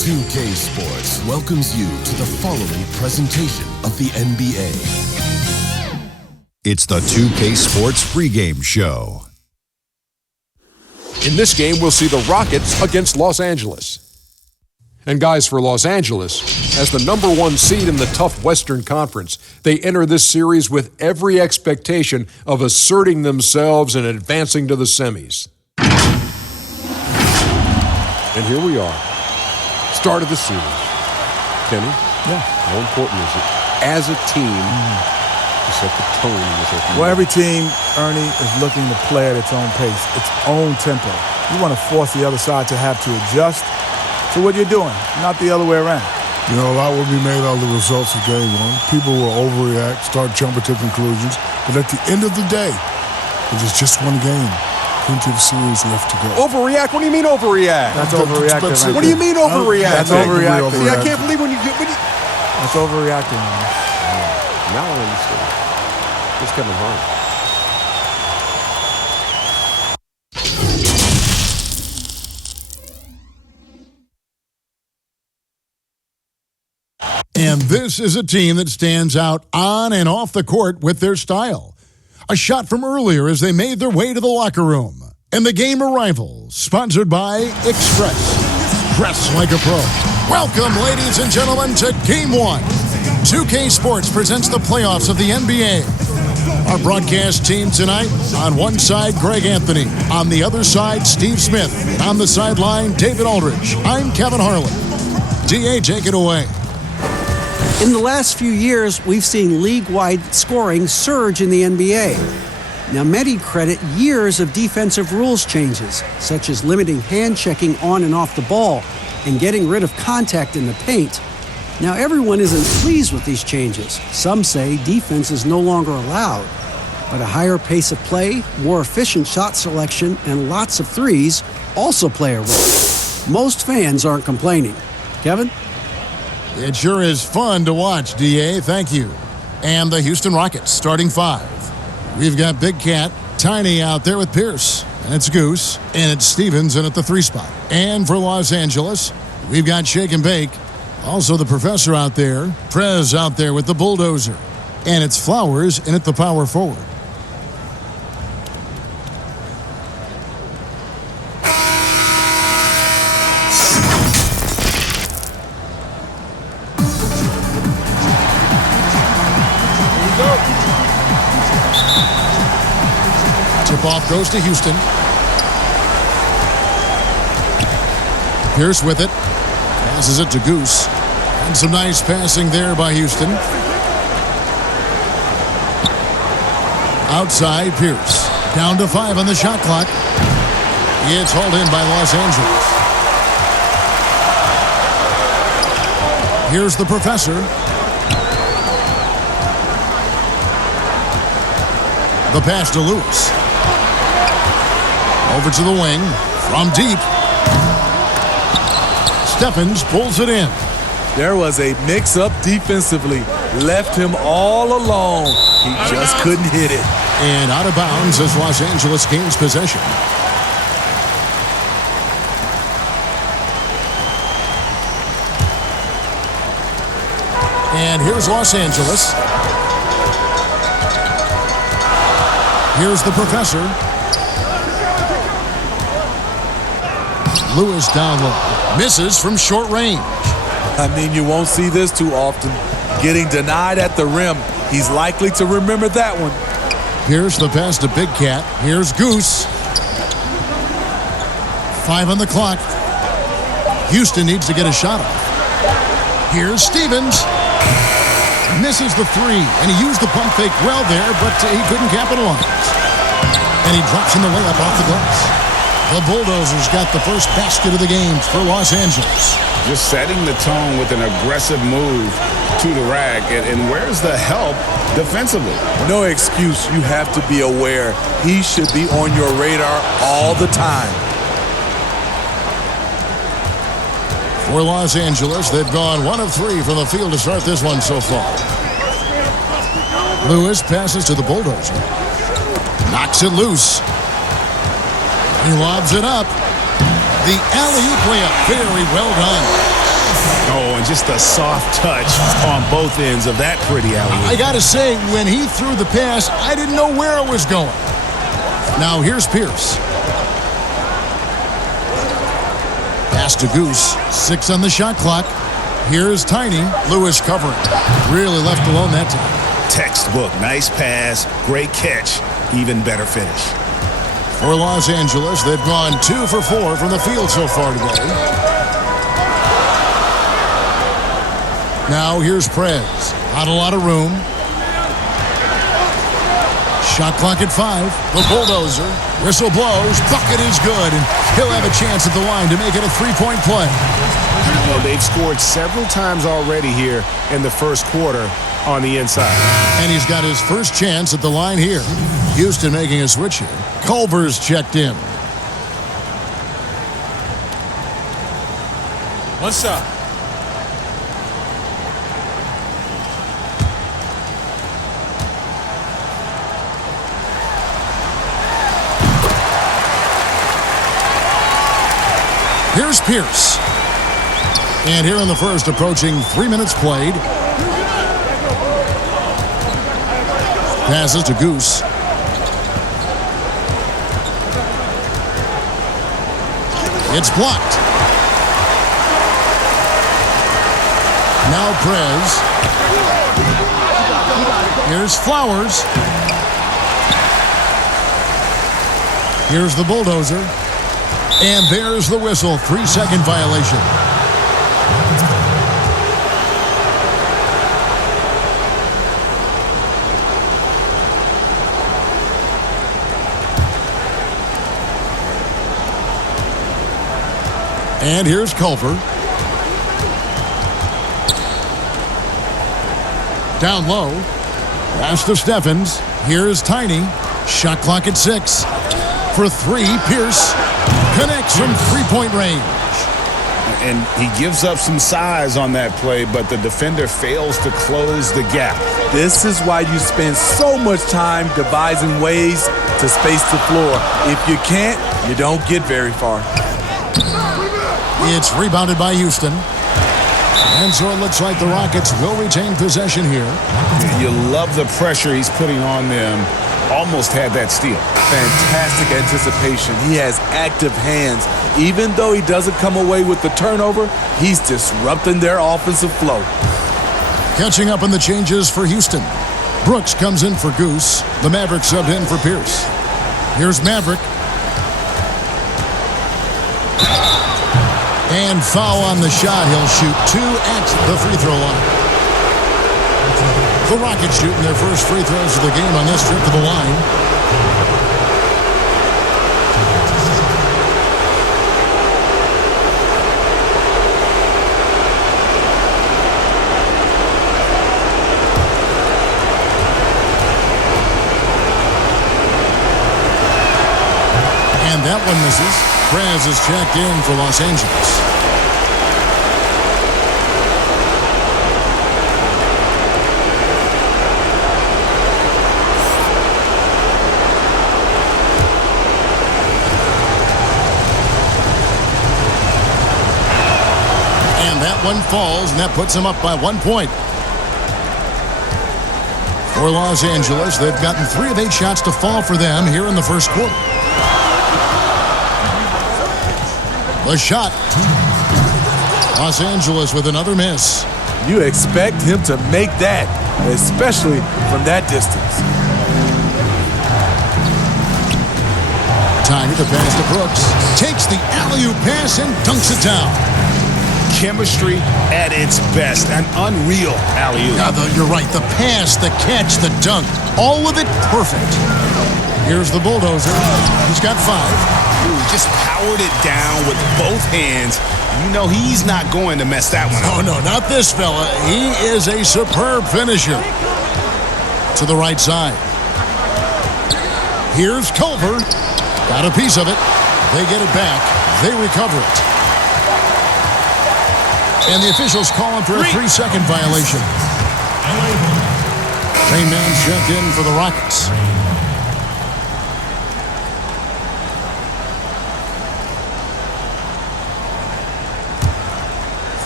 2K Sports welcomes you to the following presentation of the NBA. It's the 2K Sports pregame show. In this game, we'll see the Rockets against Los Angeles. And guys, for Los Angeles, as the #1 seed in the tough Western Conference, they enter this series with every expectation of asserting themselves and advancing to the semis. And here we are. Start of the series. Kenny? Yeah. How important is it as a team to set the tone with it? Well, every team, Ernie, is looking to play at its own pace, its own tempo. You want to force the other side to have to adjust to what you're doing, not the other way around. You know, a lot will be made out of the results of game one. People will overreact, start jumping to conclusions. But at the end of the day, it is just one game. Plenty of series left to go. Overreact? What do you mean overreact? That's overreacting. Right What do you mean overreact? That's overreacting. See, I can't believe when you get... That's overreacting, man. Now I understand. It's Kevin Hart. And this is a team that stands out on and off the court with their style. A shot from earlier as they made their way to the locker room. And the game arrival, sponsored by Express. Dress like a pro. Welcome, ladies and gentlemen, to Game 1. 2K Sports presents the playoffs of the NBA. Our broadcast team tonight, on one side, Greg Anthony. On the other side, Steve Smith. And on the sideline, David Aldridge. I'm Kevin Harlan. DA, take it away. In the last few years, we've seen league-wide scoring surge in the NBA. Now, many credit years of defensive rules changes, such as limiting hand-checking on and off the ball and getting rid of contact in the paint. Now, everyone isn't pleased with these changes. Some say defense is no longer allowed, but a higher pace of play, more efficient shot selection, and lots of threes also play a role. Most fans aren't complaining. Kevin? It sure is fun to watch, DA. Thank you. And the Houston Rockets starting 5. We've got Big Cat, Tiny out there with Pierce. And it's Goose. And it's Stevens in at the 3 spot. And for Los Angeles, we've got Shake and Bake. Also the Professor out there. Prez out there with the Bulldozer. And it's Flowers in at the power forward. Tip-off goes to Houston. Pierce with it. Passes it to Goose. And some nice passing there by Houston. Outside, Pierce. Down to 5 on the shot clock. It's hauled in by Los Angeles. Here's the Professor. The pass to Lewis. Over to the wing. From deep. Stephens pulls it in. There was a mix-up defensively. Left him all alone. He just couldn't hit it. And out of bounds as Los Angeles gains possession. And here's Los Angeles. Here's the Professor. Lewis down low. Misses from short range. I mean, you won't see this too often. Getting denied at the rim. He's likely to remember that one. Here's the pass to Big Cat. Here's Goose. 5 on the clock. Houston needs to get a shot off. Here's Stevens. Misses the 3, and he used the pump fake well there, but he couldn't capitalize. And he drops in the layup off the glass. The Bulldozers got the first basket of the game for Los Angeles. Just setting the tone with an aggressive move to the rack. And where's the help defensively? No excuse. You have to be aware. He should be on your radar all the time. For Los Angeles, they've gone 1 of 3 from the field to start this one so far. Lewis passes to the Bulldozer. Knocks it loose. He lobs it up. The alley-oop layup, very well done. Oh, and just a soft touch on both ends of that pretty alley-oop. I got to say, when he threw the pass, I didn't know where it was going. Now here's Pierce. Pass to Goose. 6 on the shot clock. Here's Tiny. Lewis covering. Really left alone that time. Textbook. Nice pass. Great catch. Even better finish. For Los Angeles, they've gone 2 for 4 from the field so far today. Now here's Prez. Not a lot of room. Shot clock at 5. The bulldozer. Whistle blows. Bucket is good. And he'll have a chance at the line to make it a 3-point play. Well, they've scored several times already here in the first quarter on the inside. And he's got his first chance at the line here. Houston making a switch here. Culver's checked in. One shot. Here's Pierce. And here in the first, approaching 3 minutes played. Passes to Goose. It's blocked. Now Prez. Here's Flowers. Here's the bulldozer. And there's the whistle. 3-second violation. And here's Culver. Down low. Pass to Steffens. Here's Tiny. Shot clock at 6. For 3, Pierce connects from 3-point range. And he gives up some size on that play, but the defender fails to close the gap. This is why you spend so much time devising ways to space the floor. If you can't, you don't get very far. It's rebounded by Houston. And so it looks like the Rockets will retain possession here. You love the pressure he's putting on them. Almost had that steal. Fantastic anticipation. He has active hands. Even though he doesn't come away with the turnover, he's disrupting their offensive flow. Catching up on the changes for Houston. Brooks comes in for Goose. The Maverick subbed in for Pierce. Here's Maverick. And foul on the shot. He'll shoot 2 at the free throw line. The Rockets shooting their first free throws of the game on this trip to the line. And that one misses. Prez is checked in for Los Angeles. And that one falls, and that puts them up by 1 point. For Los Angeles, they've gotten 3 of 8 shots to fall for them here in the first quarter. The shot. Los Angeles with another miss. You expect him to make that, especially from that distance. Tiny to pass to Brooks. Takes the alley-oop pass and dunks it down. Chemistry at its best. An unreal alley-oop. You're right. The pass, the catch, the dunk. All of it perfect. Here's the bulldozer. He's got 5. Ooh, just powered it down with both hands. You know he's not going to mess that one up. Oh, no, not this fella. He is a superb finisher. To the right side. Here's Culver. Got a piece of it. They get it back. They recover it. And the officials calling for a 3-second violation. Main man checked in for the Rockets.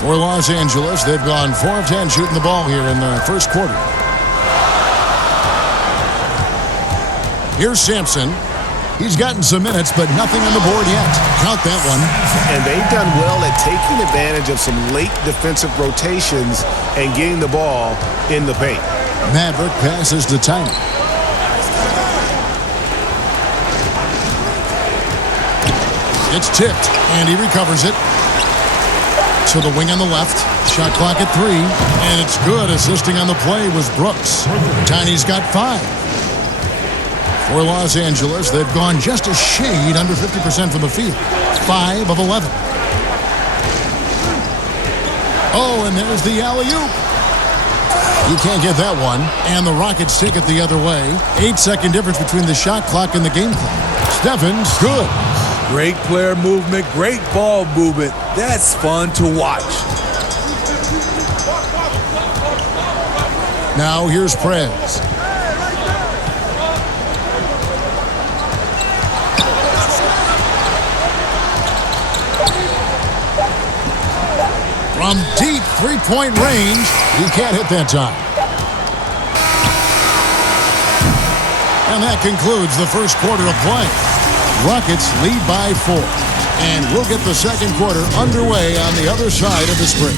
For Los Angeles, they've gone 4 of 10 shooting the ball here in the first quarter. Here's Sampson. He's gotten some minutes, but nothing on the board yet. Count that one. And they've done well at taking advantage of some late defensive rotations and getting the ball in the paint. Maverick passes to Tiny. It's tipped, and he recovers it. To the wing on the left. Shot clock at 3, and it's good. Assisting on the play was Brooks. Tiny's got 5. For Los Angeles, they've gone just a shade under 50% from the field. 5 of 11. Oh, and there's the alley-oop. You can't get that one. And the Rockets take it the other way. 8-second difference between the shot clock and the game clock. Steffens, good. Great player movement, great ball movement. That's fun to watch. Now here's Prez. From deep three-point range, he can't hit that time. And that concludes the first quarter of play. Rockets lead by 4. And we'll get the second quarter underway on the other side of this break.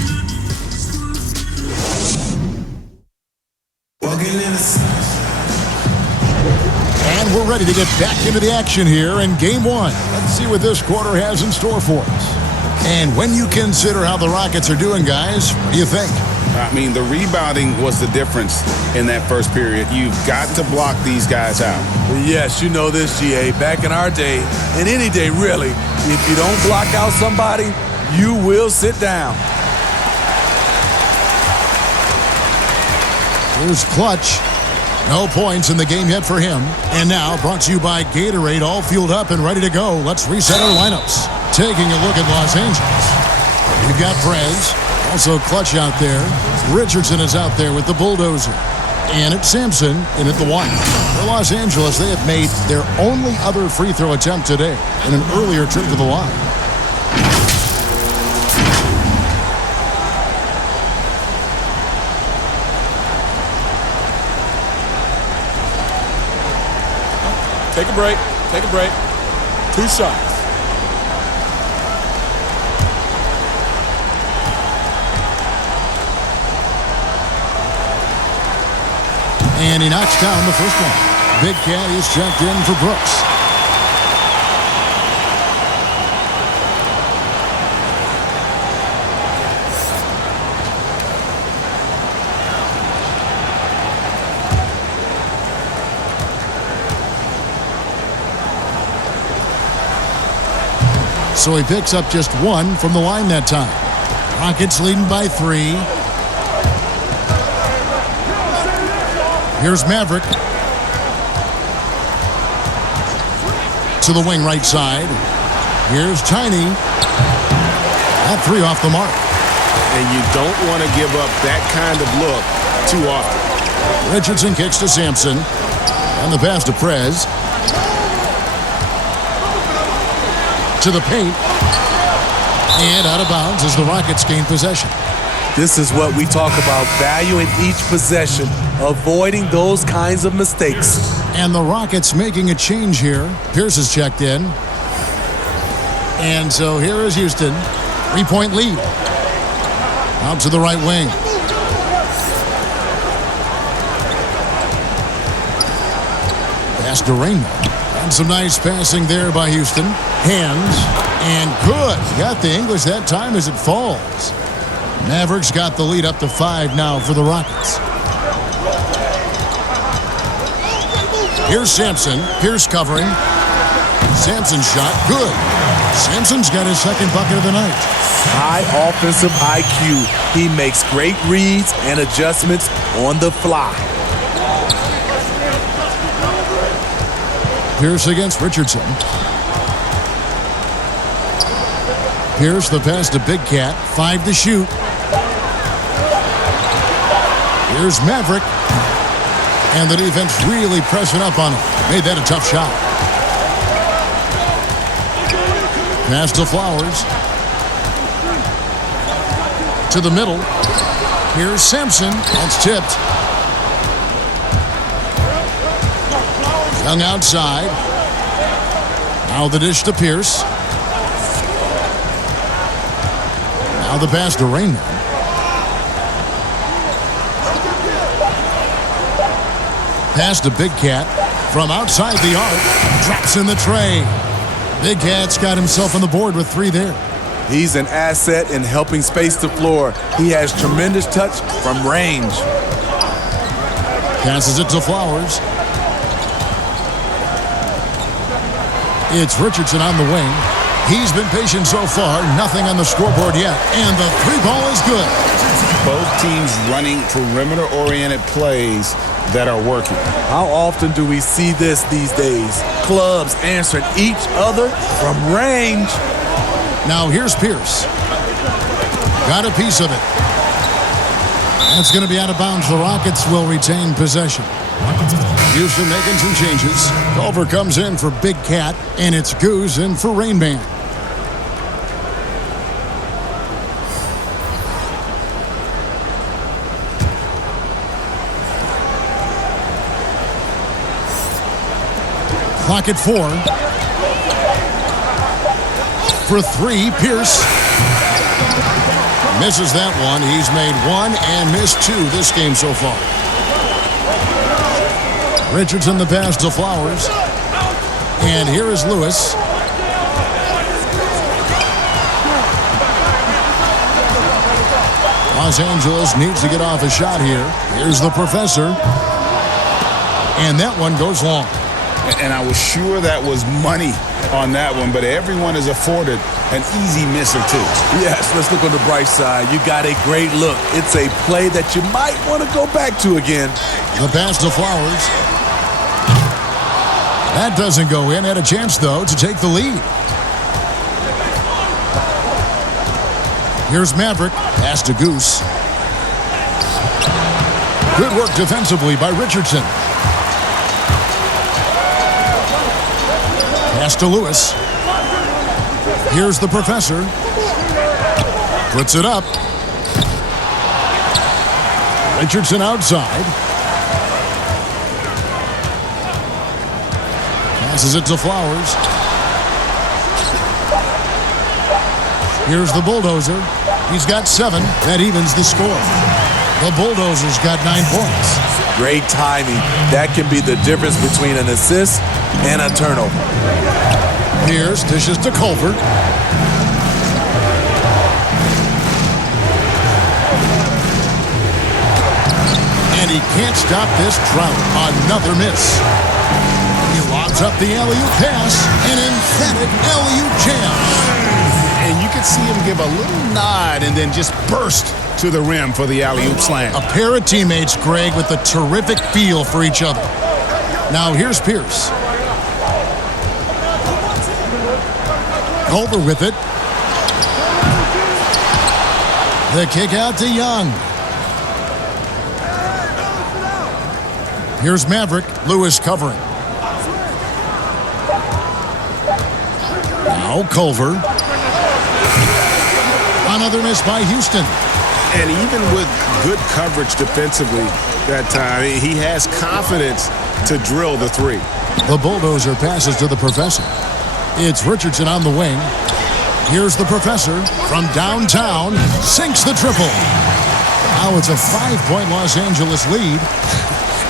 And we're ready to get back into the action here in Game 1. Let's see what this quarter has in store for us. And when you consider how the Rockets are doing, guys, what do you think? I mean, the rebounding was the difference in that first period. You've got to block these guys out. Yes, you know this, GA. Back in our day, and any day really, if you don't block out somebody, you will sit down. Here's Clutch. No points in the game yet for him. And now, brought to you by Gatorade, all fueled up and ready to go. Let's reset our lineups. Taking a look at Los Angeles. We've got Prez, also Clutch out there. Richardson is out there with the bulldozer. And it's Sampson in at the 1. For Los Angeles, they have made their only other free throw attempt today in an earlier trip to the line. Take a break. Take a break. 2 shots. And he knocks down the first one. Big Cat is checked in for Brooks. So he picks up just 1 from the line that time. Rockets leading by 3. Here's Maverick. To the wing right side. Here's Tiny. That 3 off the mark. And you don't want to give up that kind of look too often. Richardson kicks to Sampson. And the pass to Prez. To the paint. And out of bounds as the Rockets gain possession. This is what we talk about, valuing each possession, avoiding those kinds of mistakes. And the Rockets making a change here. Pierce is checked in. And so here is Houston. 3-point lead. Out to the right wing. Pass to Rainbow. And some nice passing there by Houston. Hands. And good. Got the English that time as it falls. Mavericks got the lead up to 5 now for the Rockets. Here's Sampson. Pierce covering. Sampson's shot. Good. Sampson's got his second bucket of the night. High offensive IQ. He makes great reads and adjustments on the fly. Pierce against Richardson. Pierce the pass to Big Cat. 5 to shoot. Here's Maverick. And the defense really pressing up on him. Made that a tough shot. Pass to Flowers. to the middle. Here's Sampson. That's tipped. Young outside. Now the dish to Pierce. Now the pass to Rainman. Pass to Big Cat from outside the arc. Drops in the tray. Big Cat's got himself on the board with 3 there. He's an asset in helping space the floor. He has tremendous touch from range. Passes it to Flowers. It's Richardson on the wing. He's been patient so far. Nothing on the scoreboard yet. And the 3 ball is good. Both teams running perimeter-oriented plays that are working. How often do we see this these days? Clubs answering each other from range. Now here's Pierce. Got a piece of it. That's going to be out of bounds. The Rockets will retain possession. Houston making some changes. Culver comes in for Big Cat, and it's Goose in for Rain Man. Clock at 4. For 3, Pierce. Misses that one. He's made 1 and missed 2 this game so far. Richardson the pass to Flowers. And here is Lewis. Los Angeles needs to get off a shot here. Here's the professor. And that one goes long. And I was sure that was money on that one, but everyone is afforded an easy miss or 2. Yes, let's look on the bright side. You got a great look. It's a play that you might want to go back to again. The pass to Flowers. That doesn't go in. Had a chance, though, to take the lead. Here's Maverick. Pass to Goose. Good work defensively by Richardson. Pass to Lewis. Here's the professor. Puts it up. Richardson outside. Passes it to Flowers. Here's the Bulldozer. He's got 7. That evens the score. The Bulldozer's got 9 points. Great timing. That can be the difference between an assist and a turnover. Here's dishes to Culver. And he can't stop this Trout. Another miss. He lobs up the alley-oop pass. An emphatic alley-oop jam. And you can see him give a little nod and then just burst to the rim for the alley-oop slam. A pair of teammates, Greg, with a terrific feel for each other. Now here's Pierce. Culver with it. The kick out to Young. Here's Maverick. Lewis covering. Now Culver. Another miss by Houston. And even with good coverage defensively that time, he has confidence to drill the 3. The Bulldozer passes to the professor. It's Richardson on the wing. Here's the professor from downtown. Sinks the triple. Now it's a 5-point Los Angeles lead.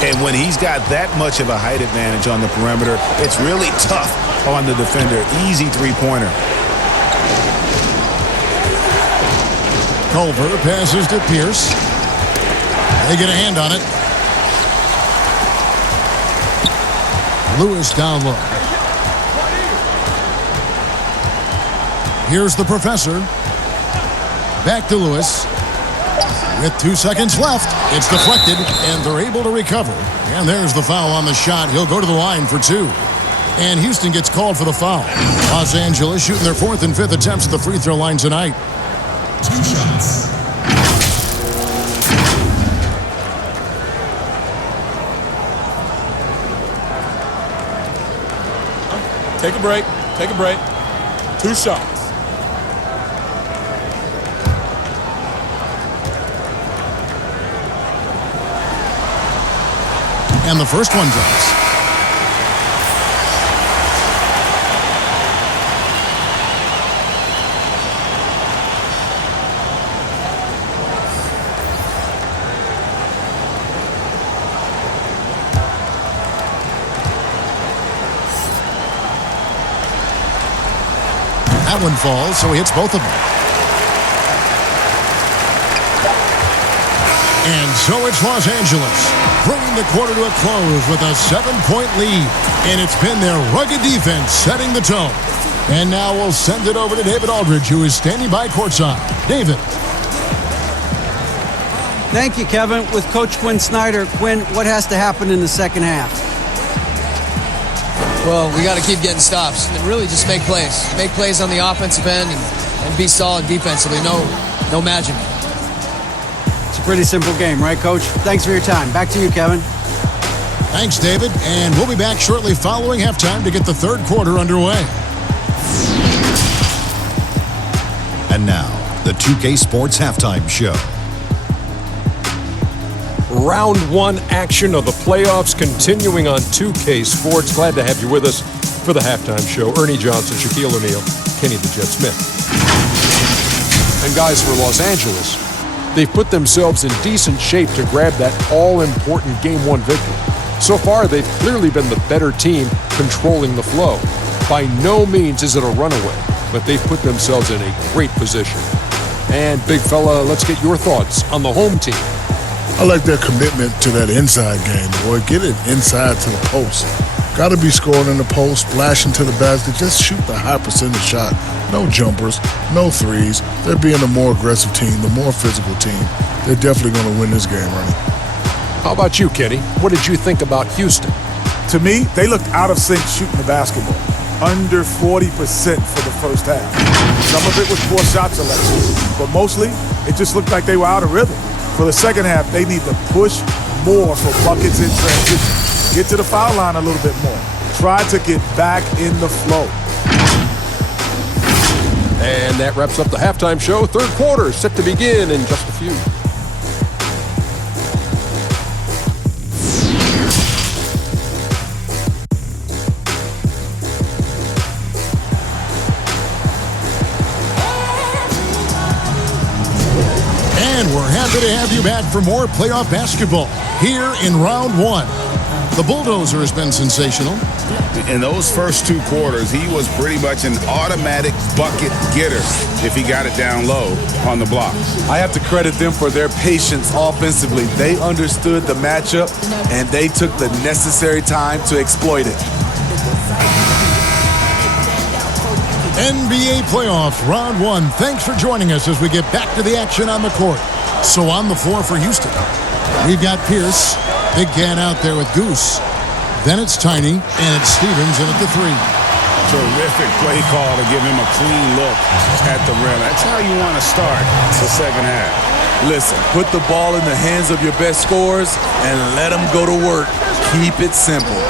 And when he's got that much of a height advantage on the perimeter, it's really tough on the defender. Easy 3-pointer. Culver passes to Pierce. They get a hand on it. Lewis down low. Here's the professor. Back to Lewis. With 2 seconds left, it's deflected, and they're able to recover. And there's the foul on the shot. He'll go to the line for 2. And Houston gets called for the foul. Los Angeles shooting their 4th and 5th attempts at the free throw line tonight. 2 shots. Take a break. Take a break. 2 shots. And the first one drops. That one falls, so he hits both of them. And so it's Los Angeles, bringing the quarter to a close with a 7-point lead. And it's been their rugged defense setting the tone. And now we'll send it over to David Aldridge, who is standing by courtside. David. Thank you, Kevin. With Coach Quinn Snyder, Quinn, what has to happen in the second half? Well, we got to keep getting stops and really just make plays. Make plays on the offensive end and be solid defensively. No magic. It's a pretty simple game, right, Coach? Thanks for your time. Back to you, Kevin. Thanks, David. And we'll be back shortly following halftime to get the third quarter underway. And now, the 2K Sports Halftime Show. Round one action of the playoffs continuing on 2K Sports. Glad to have you with us for the halftime show. Ernie Johnson, Shaquille O'Neal, Kenny the Jet Smith. And guys, for Los Angeles, they've put themselves in decent shape to grab that all-important Game 1 victory. So far, they've clearly been the better team controlling the flow. By no means is it a runaway, but they've put themselves in a great position. And big fella, let's get your thoughts on the home team. I like their commitment to that inside game, boy. Get it inside to the post. Got to be scoring in the post, splashing to the basket. Just shoot the high percentage shot. No jumpers, no threes. They're being a more aggressive team, the more physical team. They're definitely going to win this game, Ernie. How about you, Kenny? What did you think about Houston? To me, they looked out of sync shooting the basketball. Under 40% for the first half. Some of it was poor shot selection, but mostly it just looked like they were out of rhythm. For the second half, they need to push more for buckets in transition. Get to the foul line a little bit more. Try to get back in the flow. And that wraps up the halftime show. Third quarter set to begin in just a few. And we're happy to have you back for more playoff basketball here in round one. The Bulldozer has been sensational. In those first two quarters, he was pretty much an automatic bucket getter if he got it down low on the block. I have to credit them for their patience offensively. They understood the matchup, and they took the necessary time to exploit it. NBA playoffs, round one. Thanks for joining us as we get back to the action on the court. So on the floor for Houston, we've got Pierce, big can out there with Goose. Then it's Tiny, and it's Stevens in at the three. Terrific play call to give him a clean look at the rim. That's how you want to start the second half. Listen, put the ball in the hands of your best scorers and let them go to work. Keep it simple.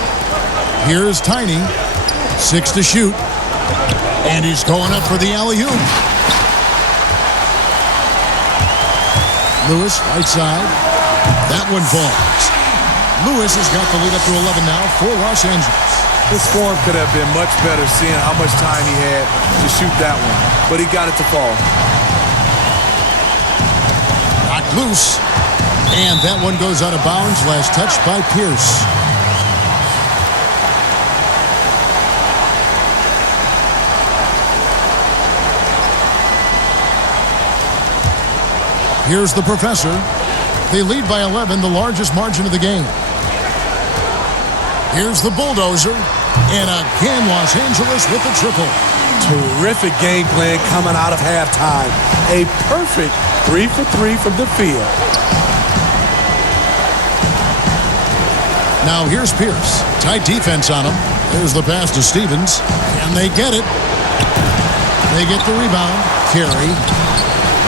Here's Tiny, 6 to shoot. And he's going up for the alley-oop. Lewis, right side. That one falls. Lewis has got the lead up to 11 now for Los Angeles. This form could have been much better seeing how much time he had to shoot that one. But he got it to fall. Knocked loose. And that one goes out of bounds. Last touch by Pierce. Here's the Professor. They lead by 11, the largest margin of the game. Here's the Bulldozer. And again, Los Angeles with the triple. Terrific game plan coming out of halftime. A perfect 3 for 3 from the field. Now here's Pierce. Tight defense on him. There's the pass to Stevens. And they get it. They get the rebound. Carey.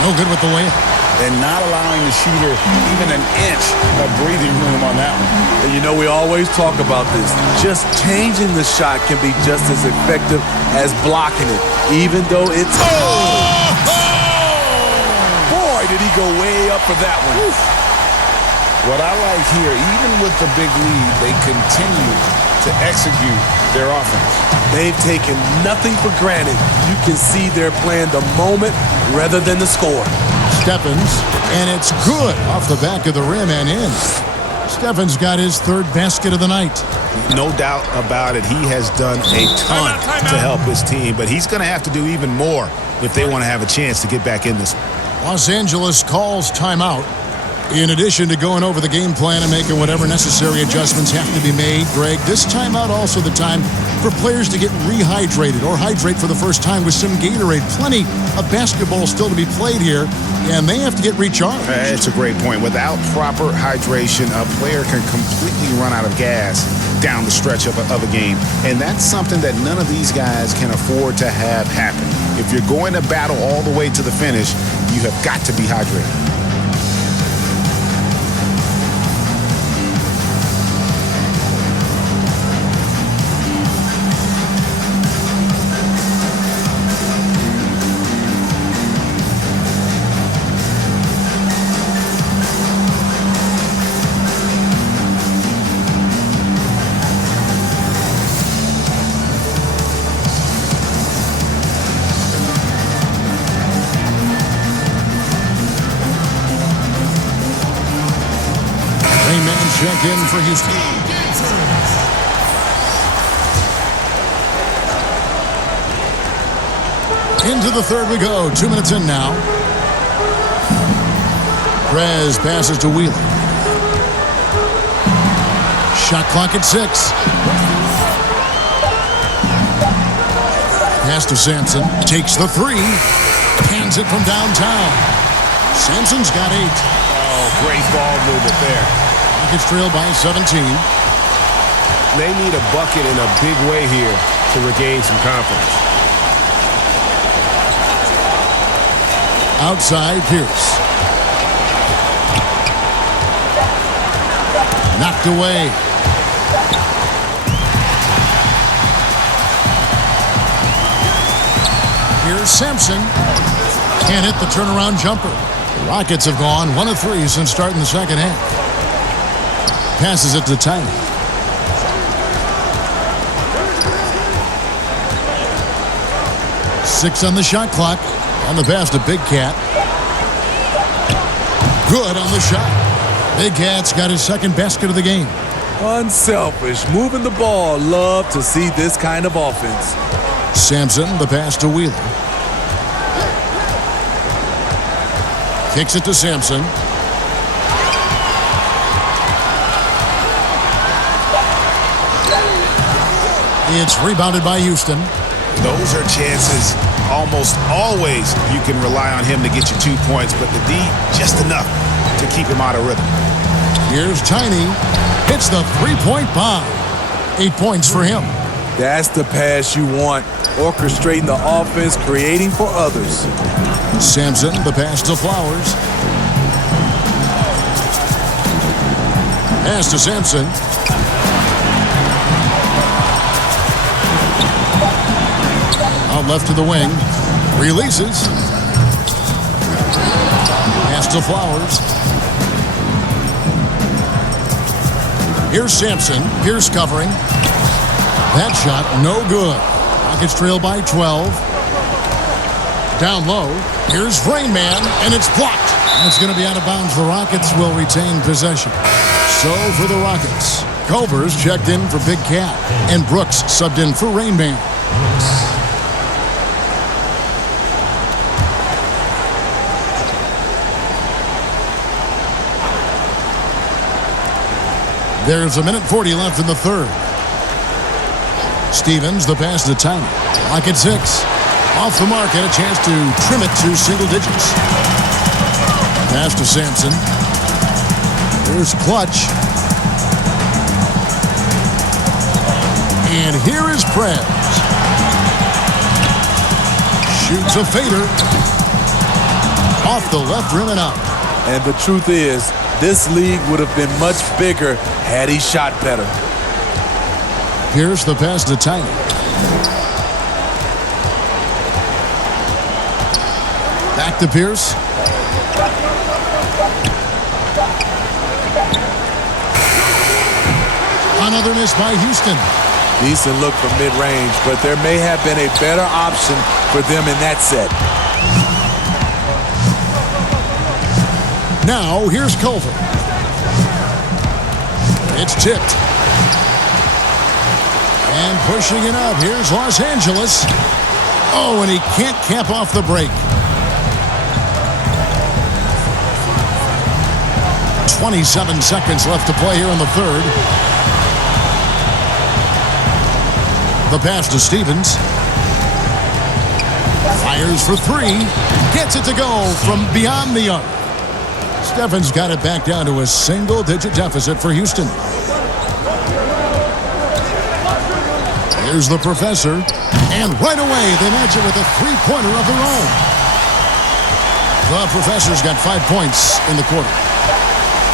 No good with the layup. And not allowing the shooter even an inch of breathing room on that one. And you know, we always talk about this. Just changing the shot can be just as effective as blocking it, even though it's... Oh! Boy, did he go way up for that one. What I like here, even with the big lead, they continue to execute their offense. They've taken nothing for granted. You can see they're playing the moment rather than the score. Stephens, and it's good off the back of the rim and in. Stephens got his third basket of the night. No doubt about it. He has done a ton to help his team, but he's going to have to do even more if they want to have a chance to get back in this. Los Angeles calls timeout. In addition to going over the game plan and making whatever necessary adjustments have to be made, Greg, this timeout also the time for players to get rehydrated or hydrate for the first time with some Gatorade. Plenty of basketball still to be played here, and they have to get recharged. It's a great point. Without proper hydration, a player can completely run out of gas down the stretch of a game, and that's something that none of these guys can afford to have happen. If you're going to battle all the way to the finish, you have got to be hydrated. Check in for Houston. Into the third we go. 2 minutes in now. Prez passes to Wheeler. Shot clock at 6. Pass to Sampson. Takes the 3. Hands it from downtown. Sampson's got 8. Oh, great ball movement there. Rockets trail by 17. They need a bucket in a big way here to regain some confidence. Outside, Pierce. Knocked away. Here's Sampson. Can't hit the turnaround jumper. The Rockets have gone 1 of 3 since starting the second half. Passes it to Tiny. Six on the shot clock. On the pass to Big Cat. Good on the shot. Big Cat's got his second basket of the game. Unselfish, moving the ball. Love to see this kind of offense. Sampson, the pass to Wheeler. Kicks it to Sampson. It's rebounded by Houston. Those are chances almost always you can rely on him to get you 2 points, but the D, just enough to keep him out of rhythm. Here's Tiny. Hits the three-point bomb. 8 points for him. That's the pass you want. Orchestrating the offense, creating for others. Sampson, the pass to Flowers. Pass to Sampson. Out left to the wing. Releases. Pass to Flowers. Here's Sampson. Pierce covering. That shot, no good. Rockets trail by 12. Down low. Here's Rain Man, and it's blocked. It's going to be out of bounds. The Rockets will retain possession. So for the Rockets, Culver's checked in for Big Cat, and Brooks subbed in for Rain Man. There's a minute 40 left in the third. Stevens, the pass to Tiny. Rocket 6. Off the mark, and a chance to trim it to single digits. Pass to Sampson. Here's Clutch. And here is Prez. Shoots a fader. Off the left rim and out. And the truth is, this league would have been much bigger had he shot better. Pierce, the pass to Tiny. Back to Pierce. miss by Houston. Decent look from mid-range, but there may have been a better option for them in that set. Now, here's Culver. It's tipped. And pushing it up, here's Los Angeles. Oh, and he can't cap off the break. 27 seconds left to play here in the third. The pass to Stevens. Fires for three. Gets it to go from beyond the arc. Steffens got it back down to a single-digit deficit for Houston. Here's the professor. And right away, they match it with a three-pointer of their own. The professor's got 5 points in the quarter.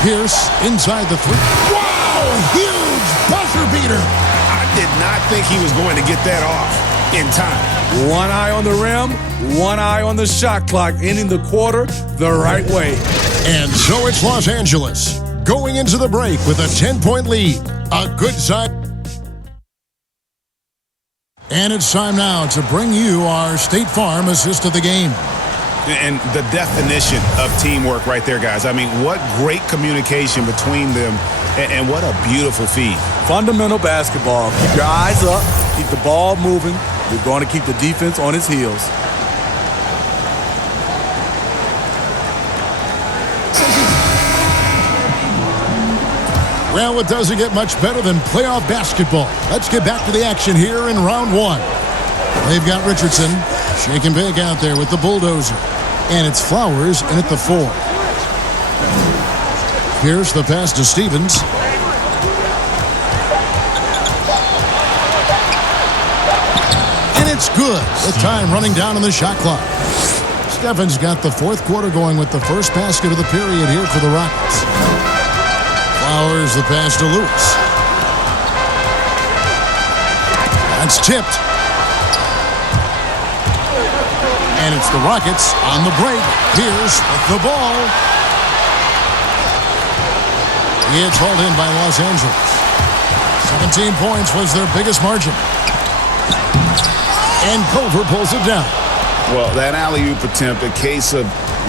Pierce inside the three. Wow! Huge buzzer beater. I did not think he was going to get that off in time. One eye on the rim, one eye on the shot clock, ending the quarter the right way. And so it's Los Angeles going into the break with a 10-point lead. A good side. And it's time now to bring you our State Farm assist of the game. And the definition of teamwork right there, guys. I mean, what great communication between them, and what a beautiful feed. Fundamental basketball. Keep your eyes up, keep the ball moving. You're going to keep the defense on its heels. Well, it doesn't get much better than playoff basketball. Let's get back to the action here in round one. They've got Richardson shaking big out there with the bulldozer. And it's Flowers in at the 4. Here's the pass to Stevens. And it's good. With time running down on the shot clock. Steffens got the fourth quarter going with the first basket of the period here for the Rockets. Flowers the pass to Lewis. That's tipped. And it's the Rockets on the break. Pierce with the ball. It's hauled in by Los Angeles. 17 points was their biggest margin. And Culver pulls it down. Well, that alley-oop attempt, a case of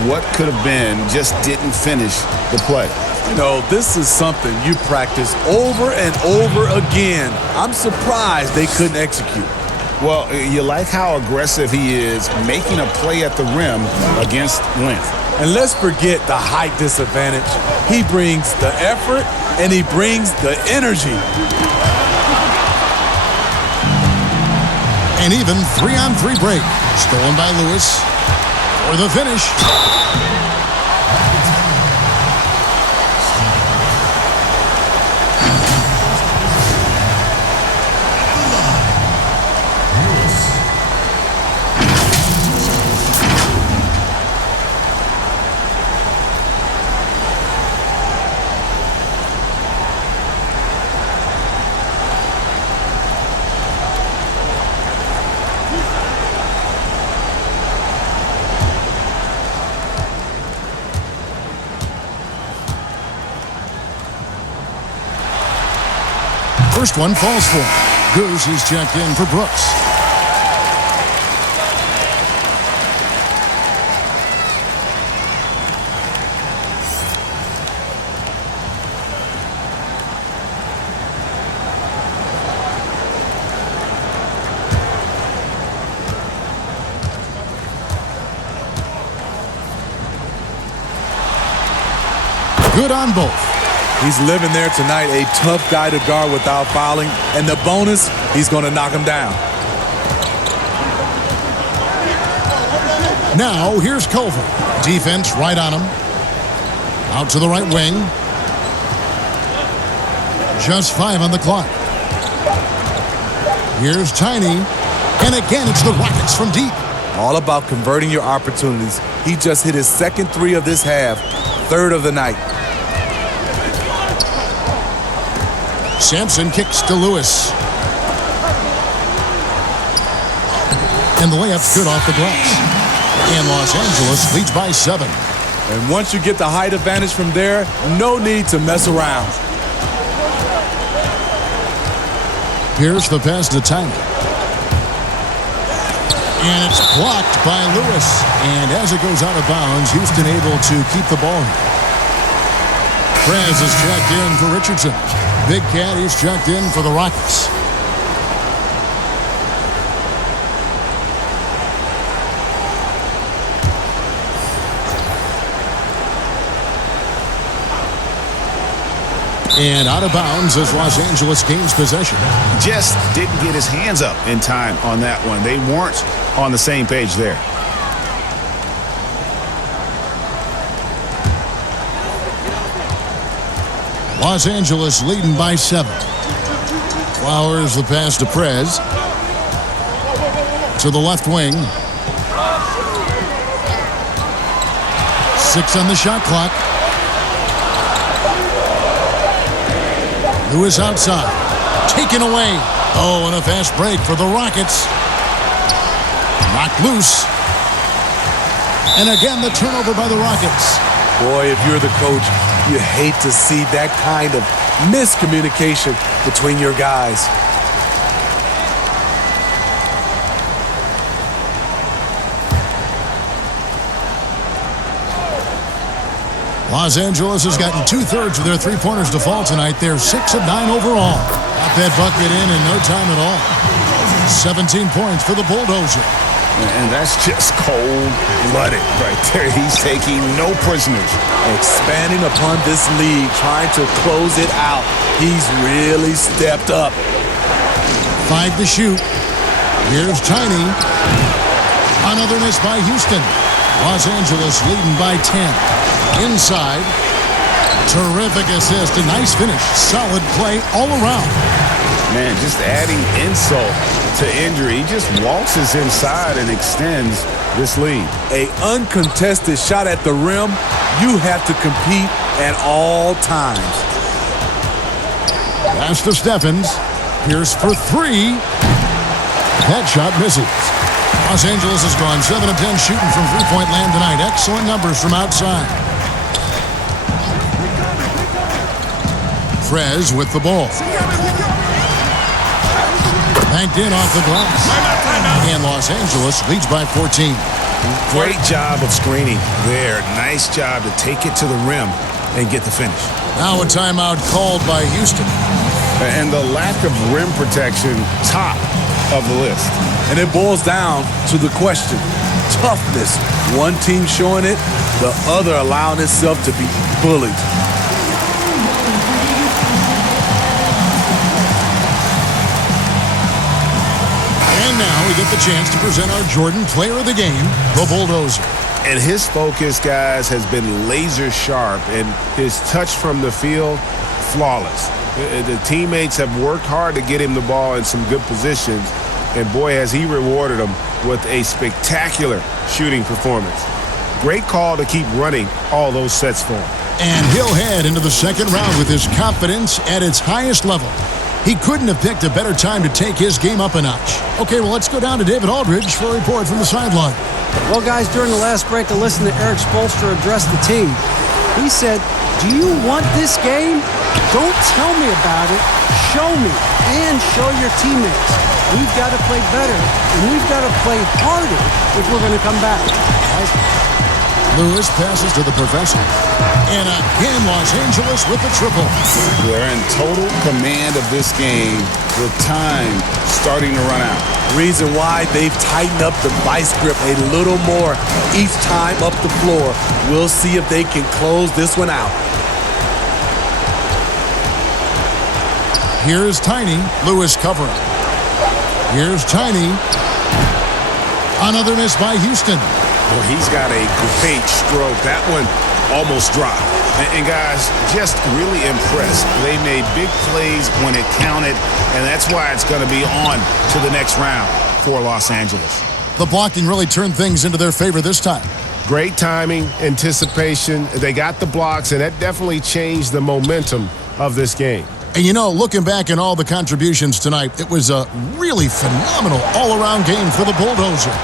what could have been, just didn't finish the play. You know, this is something you practice over and over again. I'm surprised they couldn't execute. Well, you like how aggressive he is making a play at the rim against length. And let's forget the height disadvantage. He brings the effort and he brings the energy. And even 3-on-3 break. Stolen by Lewis for the finish. First one falls for him. Goose is checked in for Brooks. Good on both. He's living there tonight, a tough guy to guard without fouling. And the bonus, he's going to knock him down. Now, here's Culver. Defense right on him. Out to the right wing. Just 5 on the clock. Here's Tiny. And again, it's the Rockets from deep. All about converting your opportunities. He just hit his second 3 of this half, 3rd of the night. Sampson kicks to Lewis. And the layup's good off the glass. And Los Angeles leads by 7. And once you get the height advantage from there, no need to mess around. Here's the pass to Tiny. And it's blocked by Lewis. And as it goes out of bounds, Houston able to keep the ball. Prez is checked in for Richardson. Big Cat, he's checked in for the Rockets. And out of bounds as Los Angeles gains possession. Just didn't get his hands up in time on that one. They weren't on the same page there. Los Angeles leading by 7. Flowers the pass to Prez. To the left wing. 6 on the shot clock. Lewis outside. Taken away. Oh, and a fast break for the Rockets. Knocked loose. And again, the turnover by the Rockets. Boy, if you're the coach, you hate to see that kind of miscommunication between your guys. Los Angeles has gotten 2/3 of their three-pointers to fall tonight. They're 6 of 9 overall. Got that bucket in no time at all. 17 points for the Bulldozer. And that's just cold-blooded right there. He's taking no prisoners. Expanding upon this lead, trying to close it out. He's really stepped up. 5 to shoot. Here's Tiny. Another miss by Houston. Los Angeles leading by 10. Inside. Terrific assist. A nice finish. Solid play all around. Man, just adding insult to injury. He just waltzes inside and extends this lead. An uncontested shot at the rim. You have to compete at all times. Pass to Stephens. Here's for 3. That shot misses. Los Angeles has gone 7 of 10 shooting from three-point land tonight. Excellent numbers from outside. Prez with the ball. Banked in off the glass. And Los Angeles leads by 14. Great job of screening there. Nice job to take it to the rim and get the finish. Now a timeout called by Houston. And the lack of rim protection, top of the list. And it boils down to the question. Toughness. One team showing it, the other allowing itself to be bullied. And now we get the chance to present our Jordan Player of the Game, the Bulldozer. And his focus, guys, has been laser sharp, and his touch from the field, flawless. The teammates have worked hard to get him the ball in some good positions, and boy, has he rewarded them with a spectacular shooting performance. Great call to keep running all those sets for him. And he'll head into the second round with his confidence at its highest level. He couldn't have picked a better time to take his game up a notch. Okay, well, let's go down to David Aldridge for a report from the sideline. Well, guys, during the last break, I listened to Eric Spoelstra address the team. He said, "Do you want this game? Don't tell me about it. Show me and show your teammates. We've got to play better, and we've got to play harder if we're going to come back." Lewis passes to the professor. And again, Los Angeles with the triple. They're in total command of this game with time starting to run out. Reason why they've tightened up the vice grip a little more each time up the floor. We'll see if they can close this one out. Here's Tiny. Lewis covering. Here's Tiny. Another miss by Houston. Well, he's got a great stroke. That one almost dropped. And guys, just really impressed. They made big plays when it counted, and that's why it's going to be on to the next round for Los Angeles. The blocking really turned things into their favor this time. Great timing, anticipation. They got the blocks, and that definitely changed the momentum of this game. And you know, looking back at all the contributions tonight, it was a really phenomenal all-around game for the Bulldozer.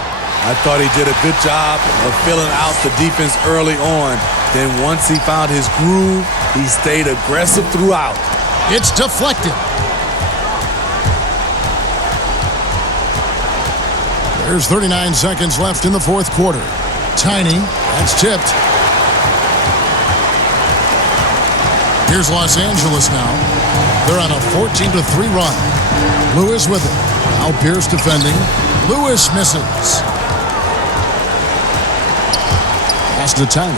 I thought he did a good job of filling out the defense early on. Then once he found his groove, he stayed aggressive throughout. It's deflected. There's 39 seconds left in the fourth quarter. Tiny, that's tipped. Here's Los Angeles now. They're on a 14-3 run. Lewis with it. Now Pierce defending. Lewis misses. Pass to Tiny.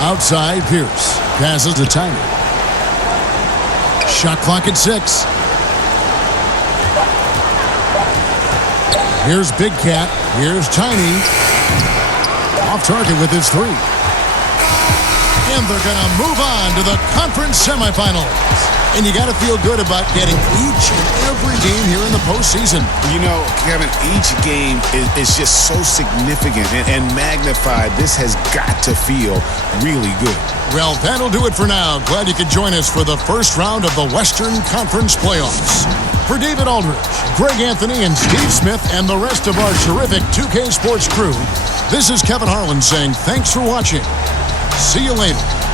Outside, Pierce. Passes to Tiny. Shot clock at 6. Here's Big Cat. Here's Tiny. Off target with his 3. And they're going to move on to the conference semifinals. And you got to feel good about getting each and every game here in the postseason. You know, Kevin, each game is just so significant and magnified. This has got to feel really good. Well, that'll do it for now. Glad you could join us for the first round of the Western Conference playoffs. For David Aldridge, Greg Anthony, and Steve Smith, and the rest of our terrific 2K Sports crew, this is Kevin Harlan saying thanks for watching. See you later.